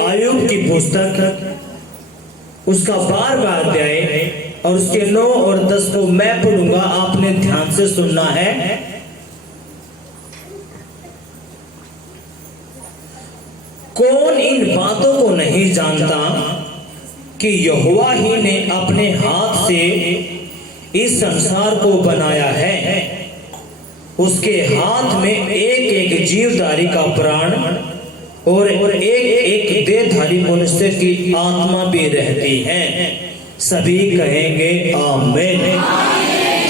आयुब की पुस्तक उसका 12वां अध्याय और उसके 9 और 10 को मैं पढ़ूंगा, आपने ध्यान से सुनना है। कौन इन बातों को नहीं जानता कि यहोवा ही ने अपने हाथ से इस संसार को बनाया है। उसके हाथ में एक एक जीवधारी का प्राण और एक एक देहधारी मनुष्य की आत्मा भी रहती है। सभी कहेंगे आमीन,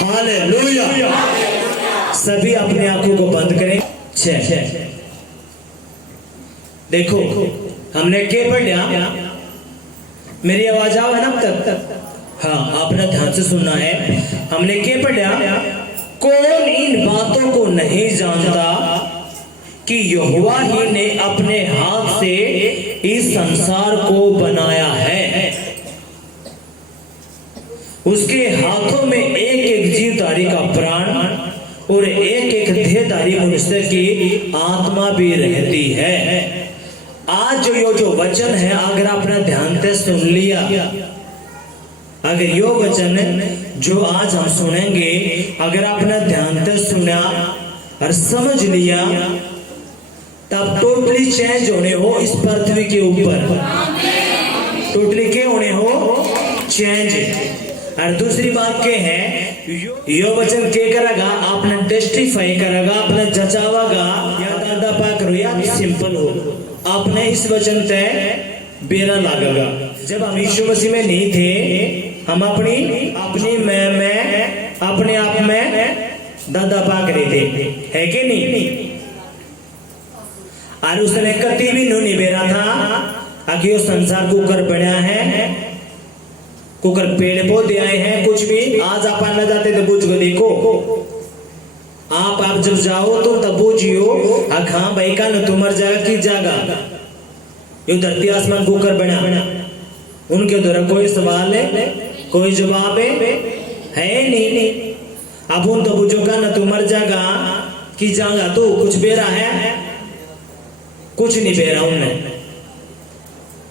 हालेलुया। सभी अपने आंखों को बंद करें। देखो हमने क्या पढ़ा, मेरी आवाज आओ है ना अब तक? हाँ, आपने ध्यान से सुनना है। हमने क्या पढ़ा, कौन इन बातों को नहीं जानता कि यहोवा ही ने अपने हाथ से इस संसार को बनाया है। उसके हाथों में एक एक जीवधारी का प्राण और एक एक देहधारी मनुष्य की आत्मा भी रहती है। आज जो वचन है, अगर आपने ध्यान से सुन लिया, अगर यो वचन जो आज हम सुनेंगे, अगर आपने ध्यान से सुना और समझ लिया, तब टोटली चेंज होने हो इस पृथ्वी के ऊपर। टोटली क्या होने हो? चेंज। और दूसरी बात क्या है, यो वचन क्या करेगा? आपने टेस्टिफाई करेगा, आपने जचावागा, या दादा पाक रो या सिंपल हो, आपने इस वचन से बेरा लागेगा। जब हम यीशु मसीह में नहीं थे, हम अपनी मैं अपने आप में दादा पाक रहे थे, है कि नहीं? और उसने कभी भी नहीं बेरा था कि वो संसार कुकर बना है, कुकर पेड़ पौधे आए हैं, कुछ भी। आज आप आना जाते तो पूछ को देखो, आप जब जाओ तो तब पूछियो, हाँ भाई का न तुम मर जाएगा की जागा, ये धरती आसमान कुकर बना, उनके द्वारा कोई सवाल है, कोई जवाब है नहीं। अब उन तो पूछो का न तुम मर जाएगा की जागा, तो कुछ बेरा है? कुछ नहीं बेरा उनने।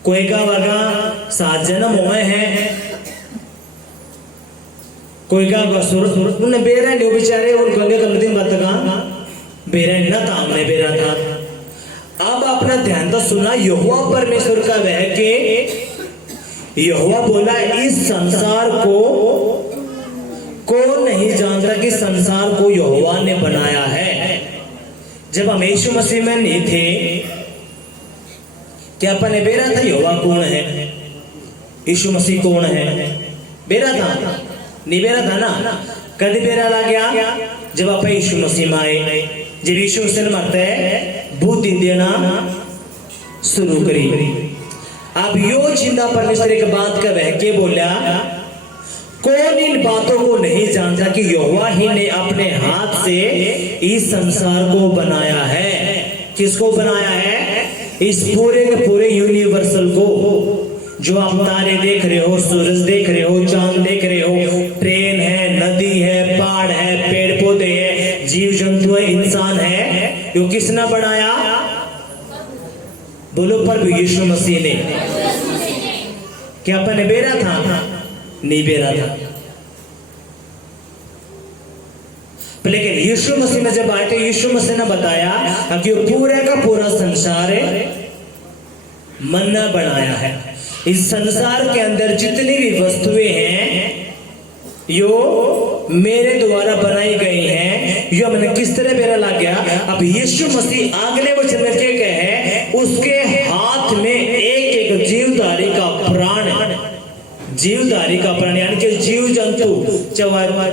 कोई का वगा 7 जन्म हुए हैं, कोई का सूरत उन्हें बेरा नहीं, बेचारे उनको आगे कल दिन बात का बेरा न था, हमने बेरा था। अब अपना ध्यान तो सुना, यहोवा परमेश्वर का वह के यहोवा बोला, इस संसार को कौन नहीं जानता कि संसार को यहोवा ने बनाया है। जब हम यीशु मसीह में नहीं थे, क्या अपने बेरा था यहोवा कौन है, यीशु मसीह कौन है? बेरा था? नहीं बेरा था ना। कभी बेरा लग गया जब आप यीशु मसीह में आए, जब यीशु मसीह मरते बुद्धि देना शुरू करी। अब यो चिंता परमेश्वर एक बात का वह के बोला, कौन इन बातों को नहीं जानता कि यहोवा ही ने अपने हाथ से इस संसार को बनाया है। किसको बनाया है? इस पूरे के पूरे यूनिवर्सल को। जो आप तारे देख रहे हो, सूरज देख रहे हो, चांद देख रहे हो, ट्रेन है, नदी है, पहाड़ है, पेड़ पौधे है, जीव जंतु है, इंसान है, यो किसने बनाया? बोलो प्रभु यीशु मसीह ने। क्या अपने बेरा था? नहीं बेरा था। लेकिन यीशु मसीह ने जब आए, यीशु मसीह ने बताया कि पूरे का पूरा संसार मन्ना बनाया है। इस संसार के अंदर जितनी भी वस्तुएं हैं, यो मेरे द्वारा बनाई गई हैं। यो मैंने किस तरह बेरा लग गया। अब यीशु मसीह अगले वचन में क्या कहे, उसके हाथ में एक एक जीवधारी का प्राण, जीवधारी का प्राण यानी कि जीव जंतु, चाहे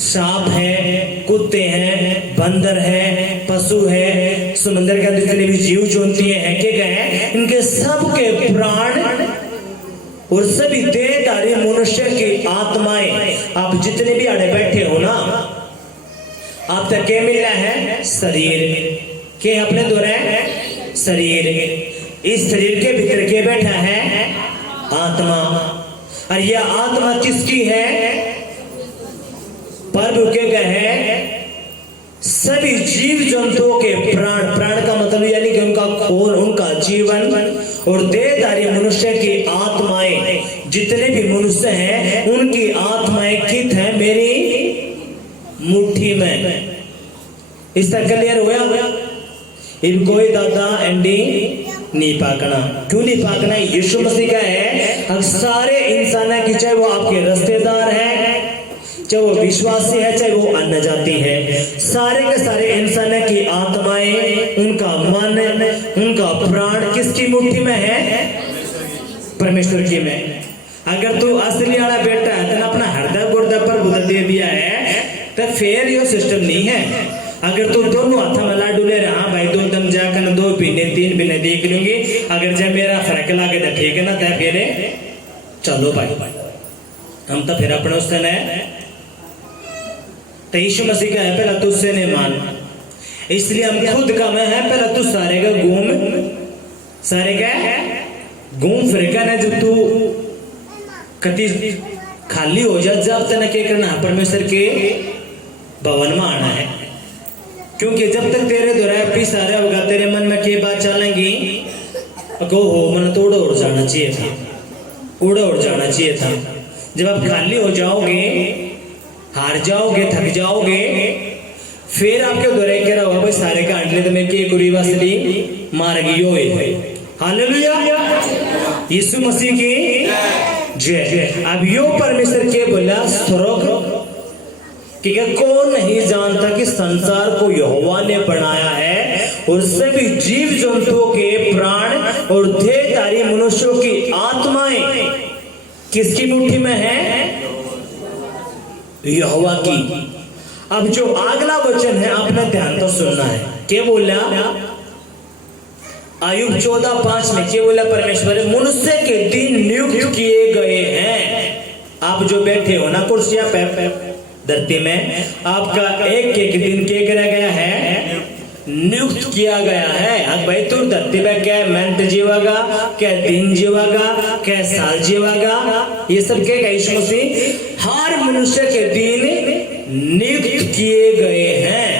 सांप है, कुत्ते हैं, बंदर है, पशु है, समुद्र के अंदर जितने भी जीव जंतु हैं, क्या कहे, इनके सबके प्राण और सभी देहधारी मनुष्य की आत्माएं, आप जितने भी आड़े बैठे हो ना, आप तक क्या मिला है? शरीर के अपने द्वारा शरीर। इस शरीर के भीतर के बैठा है आत्मा, और यह आत्मा किसकी है? प्रभु के कहे सभी जीव जंतुओं के प्राण। प्राण का मतलब यानी कि उनका खून, उनका जीवन और देहधारी मनुष्य की आत्माएं, जितने भी मनुष्य हैं उनकी आत्माएं कित है मेरी मुट्ठी में। इसका क्लियर हुआ? इन कोई दादा एंडी नहीं पाकना। क्यों नहीं पाकना? यीशु मसीह का है हम सारे इंसान की, चाहे वो आपके रिश्तेदार हैं, चाहे वो विश्वासी है, चाहे वो अन्य जाति है, सारे के सारे इंसान की आत्माएं, उनका मन, उनका प्राण किसकी मुट्ठी में है? परमेश्वर की में। अगर तू असली वाला बेटा है तो अपना हृदय गुर्दा पर बुद्ध दे दिया है तो फिर ये सिस्टम नहीं है। अगर तू दोनों हाथ में लाडू ले रहा, हाँ भाई 2 दम जाकर 2 पीने 3 पीने देख लूंगी, अगर जब मेरा फर्क लागे तो ठीक है ना, तय फिर चलो भाई हम तो फिर अपने उससे न तो यीशु मसीह का है पहला तुझसे नहीं मान, इसलिए हम खुद का मैं है पहला तू सारे का घूम फिर का ना, जब तू कति खाली हो जा जब तक क्या करना परमेश्वर के भवन में आना है। क्योंकि जब तक तेरे द्वारा पीस आ रहा होगा तेरे मन में क्या बात चलेंगी, को हो मन तो उड़ जाना चाहिए था, उड़ जाना चाहिए था। जब आप खाली हो जाओगे, हार जाओगे, थक जाओगे, फिर आपके द्वारा कह रहा होगा भाई सारे का अंडले तो मैं के कुरी वासली मार गई। हालेलुया, यीशु मसीह की जय। अब यो परमेश्वर के बोला स्त्रोत्र कि कौन नहीं जानता कि संसार को यहोवा ने बनाया है और सभी जीव जंतुओं के प्राण और देहधारी मनुष्यों की आत्माएं किसकी मुट्ठी में है? यहोवा की। अब जो अगला वचन है आपने ध्यान तो सुनना है। क्या बोला? आयुब 14:5 में क्या बोला परमेश्वर? मनुष्य के दिन नियुक्त किए गए हैं। आप जो बैठे हो ना कुर्सियां पे धरती में, आपका एक एक दिन क्या करा गया है? नियुक्त किया गया है। अब भाई तू धरती पे क्या मिनट जीवागा, क्या दिन जीवागा, क्या साल जीवागा, ये सब क्या यीशु मसीह हर मनुष्य के दिन नियुक्त किए गए हैं।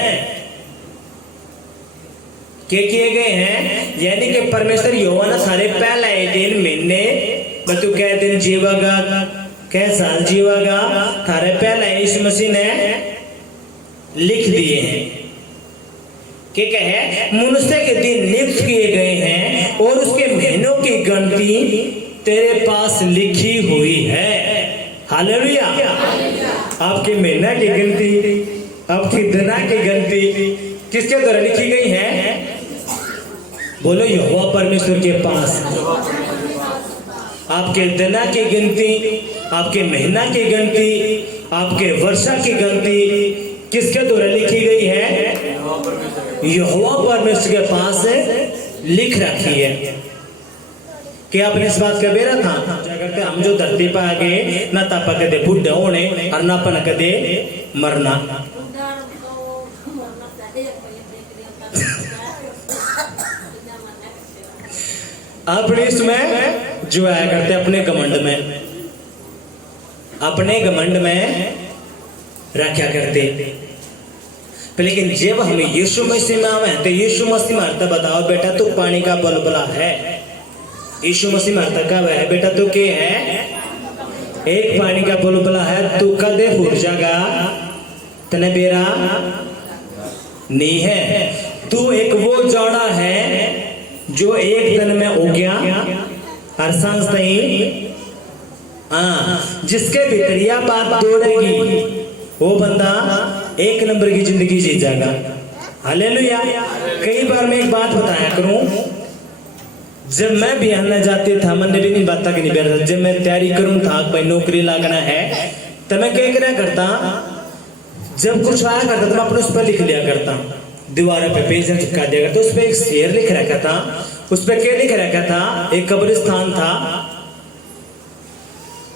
क्या किए गए हैं? यानी कि परमेश्वर यहोवा ने सारे पहला दिन महीने तू क्या दिन जीवागा, क्या साल जीवागा, थारे पहला यीशु मसीह ने लिख दिए हैं। क्या कहे? मनुष्य के दिन नियुक्त किए गए हैं और उसके महीनों की गिनती तेरे पास लिखी हुई है। हालेलुया। आपके महीना की गिनती, आपकी दिना की गिनती किसके द्वारा लिखी गई है? बोलो यहोवा परमेश्वर के पास। आपके दिना की गिनती, आपके महीना की गिनती, आपके वर्षा की गिनती किसके द्वारा लिखी गई है? यहोवा परमेश्वर के पास लिख रखी है। क्या आपने इस बात का बेरा था? करते हम जो धरती पर आ गए ना तापा कदे बुढ़ा होने और ना पन कदे मरना। अपने इसमें जो आया करते अपने घमंड में रखा करते। लेकिन जब हमें यीशु मसीह में आवे तो यीशु मसीह मारता बताओ बेटा तू पानी का बुलबुला है। यीशु मसीह मारता का है बेटा तू क्या है? एक पानी का बुलबुला है। तू कदे फूट जाएगा तने बेरा नहीं है। तू एक वो जोड़ा है जो एक दिन में हो गया हर सांस नहीं, जिसके भीतरिया बात दौड़ेगी वो बंदा एक नंबर की जिंदगी जी जाएगा। हालेलुया। कई बार मैं एक बात बताया करूं, जब मैं बिहार जाते था मैंने भी नहीं बात तक नहीं बैठा, जब मैं तैयारी करूं था भाई नौकरी लगना है तो मैं क्या करा करता, जब कुछ आया करता तो मैं अपने उस पर लिख लिया करता, दीवार पे पेज चिपका दिया करता। उस पर एक शेर लिख रखा था। उस पर क्या लिख रखा था? एक कब्रिस्तान था,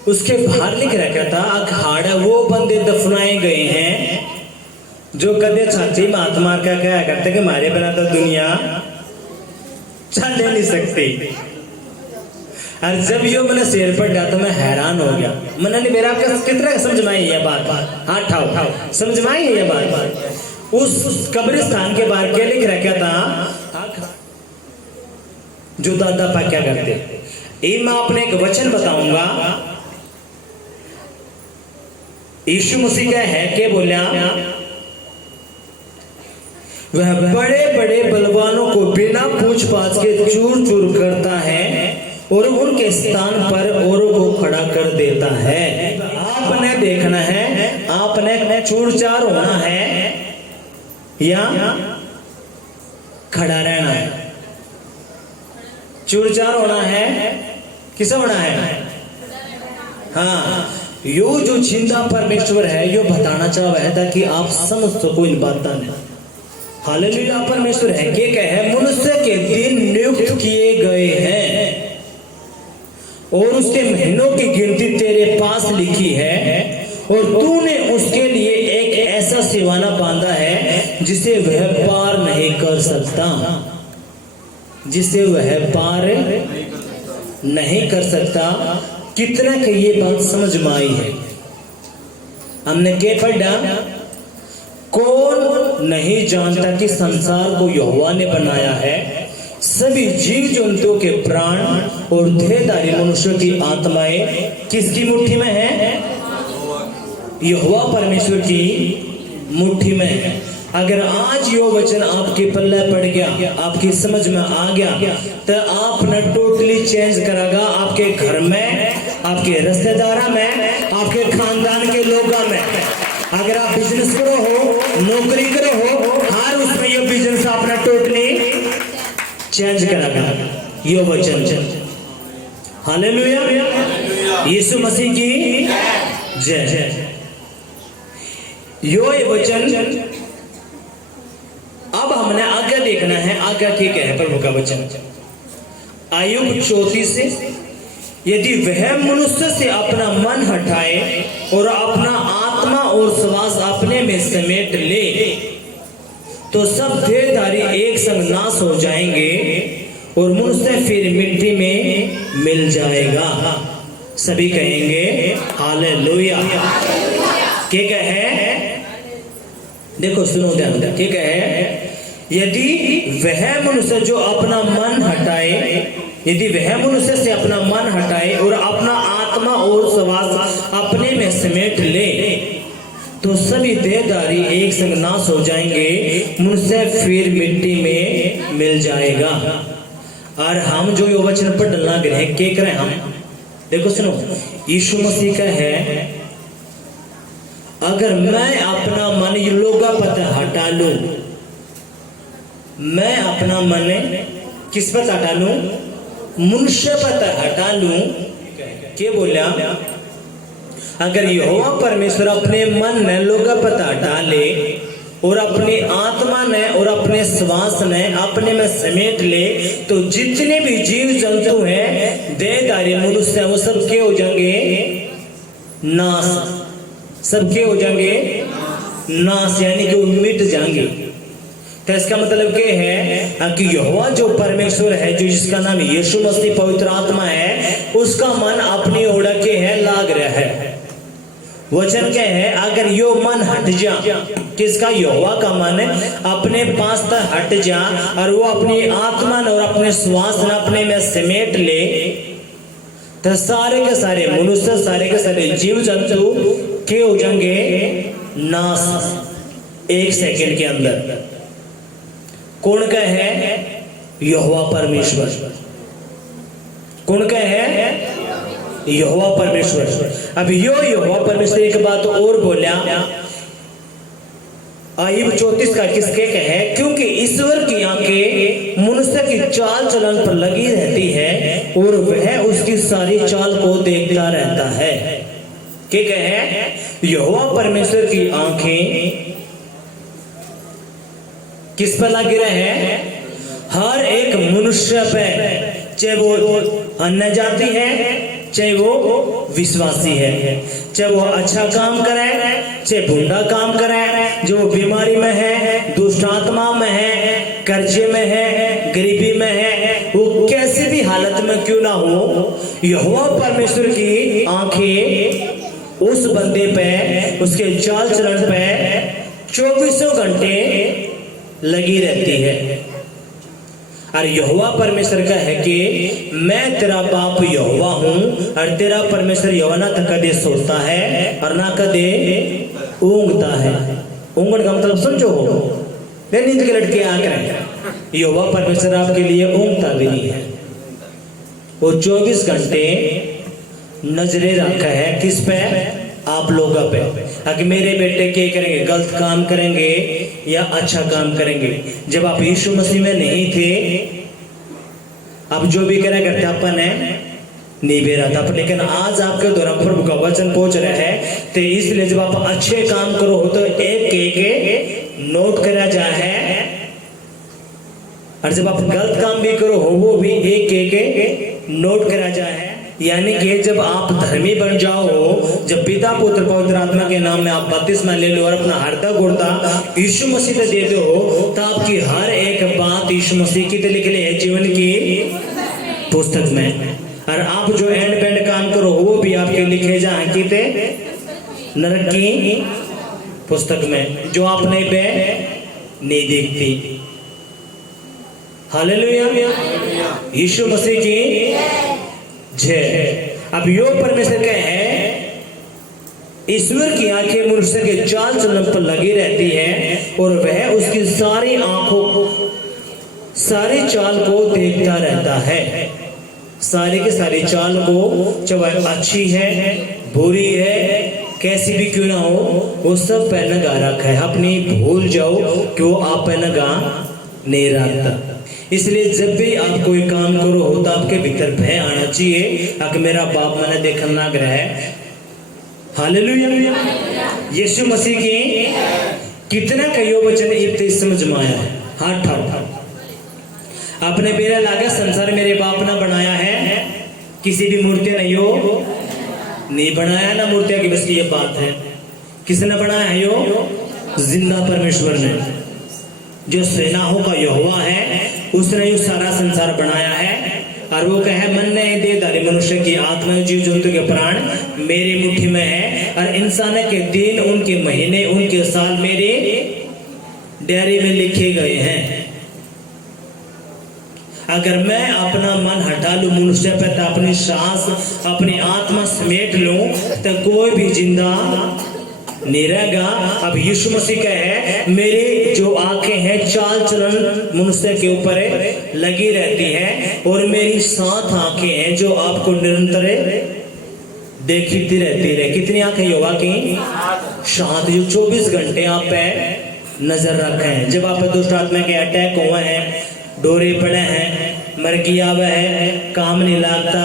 उसके बाहर लिख रखा था अखाड़ा वो बंदे दफनाए गए हैं जो कदे छाती में हाथ मार कर कहा करते कि हमारे बिना तो दुनिया चल नहीं सकती। और जब यो मैंने शेर पर डाला तो मैं हैरान हो गया। मैंने नहीं मेरा आपका कितना समझ में आई ये बात? हाँ ठाओ समझ में आई ये बात। उस कब्रिस्तान के बाहर क्या लिख रखा था? जो दादा पा क्या करते। ये मैं आपने एक वचन बताऊंगा, यीशु मसीह का है के बोलिया, वह बड़े बड़े बलवानों को बिना पूछ पाछ के चूर चूर करता है और उनके स्थान पर औरों को खड़ा कर देता है। आपने देखना है, आपने चूर चार होना है या खड़ा रहना है। चूर चार होना है, किसे होना है? हाँ, यो जो चिंता परमेश्वर है यो बताना चाह रहा है ताकि आप समझ सको इन बातों में। हालेलुया। परमेश्वर है कि कहे मनुष्य के दिन नियुक्त किए गए हैं और उसके महीनों की गिनती तेरे पास लिखी है और तूने उसके लिए एक ऐसा सिवाना बांधा है जिसे वह पार नहीं कर सकता, जिसे वह पार नहीं कर सकता। कितना कि ये बात समझ में आई है। हमने क्या पढ़ा? कौन नहीं जानता कि संसार को यहोवा ने बनाया है, सभी जीव जंतुओं के प्राण और देहधारी मनुष्य की आत्माएं किसकी मुट्ठी में है? यहोवा परमेश्वर की मुट्ठी में है। अगर आज यो वचन आपके पल्ले पड़ गया, आपकी समझ में आ गया, तो आपने टोटली चेंज करेगा आपके घर में, आपके रिश्तेदार में, आपके खानदान के लोगों में। अगर आप बिजनेस करो हो, नौकरी करो हो, हर उसमें ये बिजनेस अपना टोटली चेंज करेगा ये वचन। हालेलुया। यीशु मसीह की जय। यो ये वचन अब हमने आगे देखना है, आगे ठीक है प्रभु का वचन। आयुब 34 से, यदि वह मनुष्य से अपना मन हटाए और अपना आत्मा और श्वास अपने में समेट ले तो सब देहधारी एक संग नाश हो जाएंगे और मनुष्य फिर मिट्टी में मिल जाएगा। सभी कहेंगे हालेलुया। क्या कहे? देखो सुनो ध्यान से, ठीक है? यदि वह मनुष्य जो अपना मन हटाए, यदि वह मनुष्य से अपना मन हटाए और अपना आत्मा और श्वास अपने में समेट ले तो सभी देहधारी एक संग नाश हो जाएंगे, मनुष्य फिर मिट्टी में मिल जाएगा। और हम जो ये वचन पढ़ना ग्रह के करें हम, देखो सुनो, यीशु मसीह का है, अगर मैं अपना मन ये लोगा पता हटा लूं, मैं अपना मन किस पर हटा लूं? मनुष्य पर हटा लूं। क्या बोला? अगर यहोवा परमेश्वर अपने मन ने लोगा पता हटा ले और अपनी आत्मा ने और अपने श्वास ने अपने में समेट ले तो जितने भी जीव जंतु हैं, देहधारी मनुष्य, वो सब क्या हो जाएंगे? नाश। सब क्या हो जाएंगे? नाश, यानी कि वो मिट जाएंगे। तो इसका मतलब क्या है कि यहोवा जो परमेश्वर है, जो जिसका नाम यीशु मसीह पवित्र आत्मा है, उसका मन अपनी ओर के है लाग रहा है। वचन क्या है? अगर यो मन हट जा, किसका? यहोवा का मन अपने पास तक हट जा और वो अपनी आत्मा और अपने श्वास ने अपने में समेट ले तो सारे के सारे मनुष्य, सारे के सारे जीव जंतु क्या हो जाएंगे? नाश, एक सेकंड के अंदर। कौन का है? यहोवा परमेश्वर। कौन का है? यहोवा परमेश्वर। अब यो यहोवा परमेश्वर एक बात और बोला, आयुब 34 का किसके कहे? क्योंकि ईश्वर की आंखें मनुष्य की चाल चलन पर लगी रहती है और वह उसकी सारी चाल को देखता रहता है। क्या कहे? यहोवा परमेश्वर की आंखें किस पर लगे रहे? हर एक मनुष्य पे, चाहे वो अन्य जाति है, चाहे वो विश्वासी है, चाहे वो अच्छा काम करे, चाहे बुरा काम करे, जो बीमारी में है, दुष्ट आत्मा में है, कर्जे में है, गरीबी में है, वो कैसी भी हालत में क्यों ना हो, यहोवा परमेश्वर की आंखें उस बंदे पे, उसके चाल चलन पे 24 घंटे लगी रहती है। और यहोवा परमेश्वर का है कि मैं तेरा बाप यहोवा हूं और तेरा परमेश्वर यहोवा ना तो कदे सोता है और ना कदे ऊँगता है। ऊँगने का मतलब समझो, नींद के लटके आ कर यहोवा परमेश्वर आपके लिए ऊँगता भी नहीं है। वो 24 घंटे नजरे रखा है किस पे? आप लोगों पे। अगर मेरे बेटे क्या करेंगे, गलत काम करेंगे या अच्छा काम करेंगे। जब आप यीशु मसीह में नहीं थे, आप जो भी करा करते अपन है नहीं बेरा था, लेकिन आज आपके द्वारा प्रभु का वचन पहुंच रहा है, तो इसलिए जब आप अच्छे काम करो हो तो एक एक नोट करा जाए है, और जब आप गलत काम भी करो हो वो भी एक एक नोट करा जाए है। यानी कि जब आप धर्मी बन जाओ, जब पिता पुत्र पवित्र आत्मा के नाम में आप बपतिस्मा ले लो और अपना हृदय गुर्दा यीशु मसीह पे दे दो, तो आपकी हर एक बात यीशु मसीह की लिखी है जीवन की पुस्तक में। और आप जो एंड पेंड काम करो वो भी आपके लिखे जाए किते नरक की पुस्तक में, जो आपने पे नहीं देखती। हालेलुया, यीशु मसीह की जय। अब यो परमेश्वर का है, ईश्वर की आंखें मनुष्य के चाल चलन पर लगी रहती है और वह उसकी सारी आंखों को, सारी चाल को देखता रहता है। सारी के सारी चाल को, चाहे अच्छी है बुरी है कैसी भी क्यों ना हो, वो सब पे नगा रखा है। अपनी भूल जाओ कि वो आप पे नगा नहीं रखता। इसलिए जब भी आप कोई काम करो हो तो आपके भीतर भय आना चाहिए, अगर मेरा बाप मैंने देखने लग रहा है। हालेलुया, यीशु मसीह की कितना कयो वचन इतने समझ में आया है। हाथ ठाड़ अपने बेरा लागे संसार मेरे बाप ने बनाया है, किसी भी मूर्ति नहीं हो नहीं बनाया ना मूर्तियां की, बस ये बात है। किसने बनाया है? यो जिंदा परमेश्वर ने, जो सेनाओं का यहोवा है, उसने यो सारा संसार बनाया है। और वो कहे मन ने देदारी मनुष्य की आत्मा जीव जंतु के प्राण मेरी मुट्ठी में है, और इंसान के दिन उनके महीने उनके साल मेरे डायरी में लिखे गए हैं। अगर मैं अपना मन हटा लूं मनुष्य पे तो अपनी सांस अपनी आत्मा समेट लूं तो कोई भी जिंदा नहीं रहेगा। अब यीशु मसीह का है, मेरी जो आंखें हैं चाल चलन मनुष्य के ऊपर लगी रहती है, और मेरी 7 आंखें हैं जो आपको निरंतर देखती रहती है। कितनी आंखें योगा की? 7, जो 24 घंटे आप पे नजर रखे हैं। जब आप दुष्ट आत्मा के अटैक हुए हैं, डोरे पड़े हैं, मर गया हुआ है, काम नहीं लगता,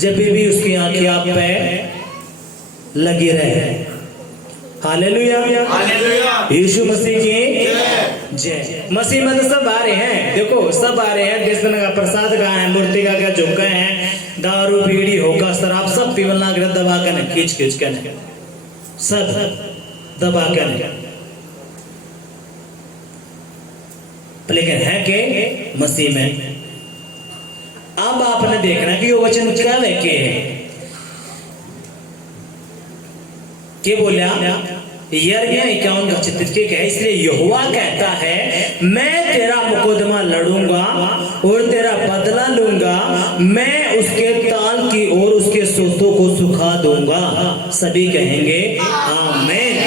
जब भी उसकी आंखें आप पे लगी रहे। हालेलुया, यीशु मसीह की जय। मसीह में तो सब आ रहे हैं, देखो सब आ रहे हैं। देश का प्रसाद का है, मूर्ति का क्या झुका है, दारू बीड़ी होगा शराब सब पीवन लाग रहे, दबा कर खींच खींच कर सब दबा कर। लेकिन है के मसीह में। अब आपने देखना कि वो वचन क्या लेके है, क्या बोला? यिर्मयाह 51 का चित्र के है। इसलिए यहोवा कहता है, मैं तेरा मुकदमा लड़ूंगा और तेरा बदला लूंगा, मैं उसके ताल की और उसके सोतों को सुखा दूंगा। सभी कहेंगे आमीन।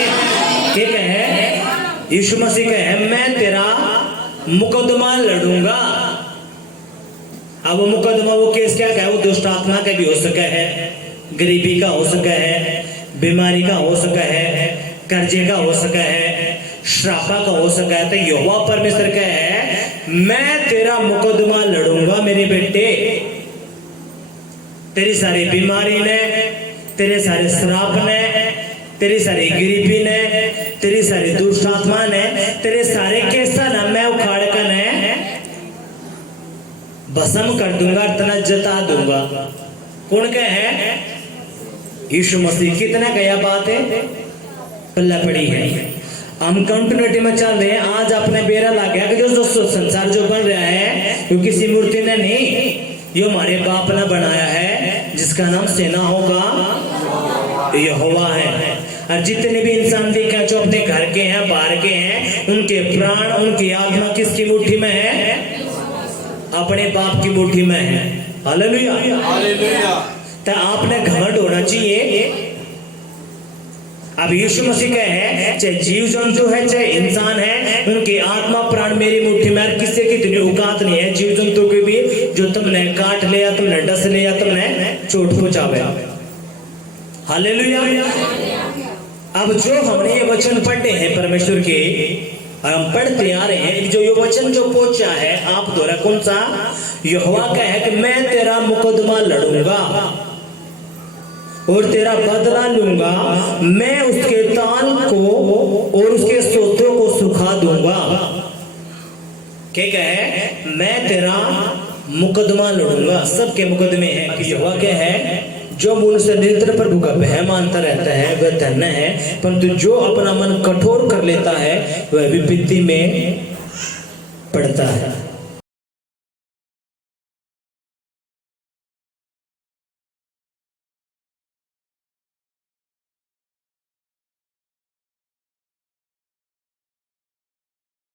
क्या कहे? यीशु मसीह कहे, मैं तेरा मुकदमा लड़ूंगा। अब वो मुकदमा वो केस क्या है? वो दुष्ट आत्मा का भी हो सका है, गरीबी का हो सका है, बीमारी का हो सका है, कर्जे का हो सका है, श्रापा का हो सका है। तो यहोवा परमेश्वर का है, मैं तेरा मुकदमा लड़ूंगा मेरे बेटे। तेरी सारी बीमारी ने, तेरे सारे श्राप ने, तेरी सारी गरीबी ने, तेरी सारी दुष्ट आत्मा ने, तेरे सारे केसा ना मैं उखाड़ कर भस्म कर दूंगा, इतना जता दूंगा। कौन का है? यीशु मसीह। कितना गया बात है पल्ला पड़ी है। हम कंटिन्यूटी में चल रहे हैं। आज अपने बेरा ला गया कि जो संसार जो बन रहा है वो किसी मूर्ति ने नहीं, ये हमारे बाप ने बनाया है, जिसका नाम सेनाओं का यहोवा है। और जितने भी इंसान देखे जो अपने घर के हैं, बाहर के हैं, उनके प्राण, उनकी आत्मा किसकी मुट्ठी में है? अपने बाप की मुट्ठी में है। Hallelujah, hallelujah. तो आपने घमंड होना चाहिए। अब यीशु मसीह का है, चाहे जीव जंतु है, चाहे इंसान है, उनकी आत्मा प्राण मेरी मुट्ठी में। किसी की इतनी औकात नहीं है जीव जंतु की भी, जो तुमने काट लिया, तुमने डस लिया, तुमने चोट पहुंचावे। हालेलुया। अब जो हमने ये वचन पढ़े हैं परमेश्वर के, हम पढ़ते आ रहे हैं, जो ये वचन जो पहुंचा है आप द्वारा, कौन सा? यहोवा का है कि मैं तेरा मुकदमा लड़ूंगा और तेरा बदला लूंगा, मैं उसके ताल को और उसके सोतों को सुखा दूंगा। क्या है? मैं तेरा मुकदमा लड़ूंगा। सबके मुकदमे हैं कि यहोवा क्या है? जो मनुष्य निरंतर प्रभु का भय मानता रहता है वह धन्य है, परंतु जो अपना मन कठोर कर लेता है वह विपत्ति में पड़ता है।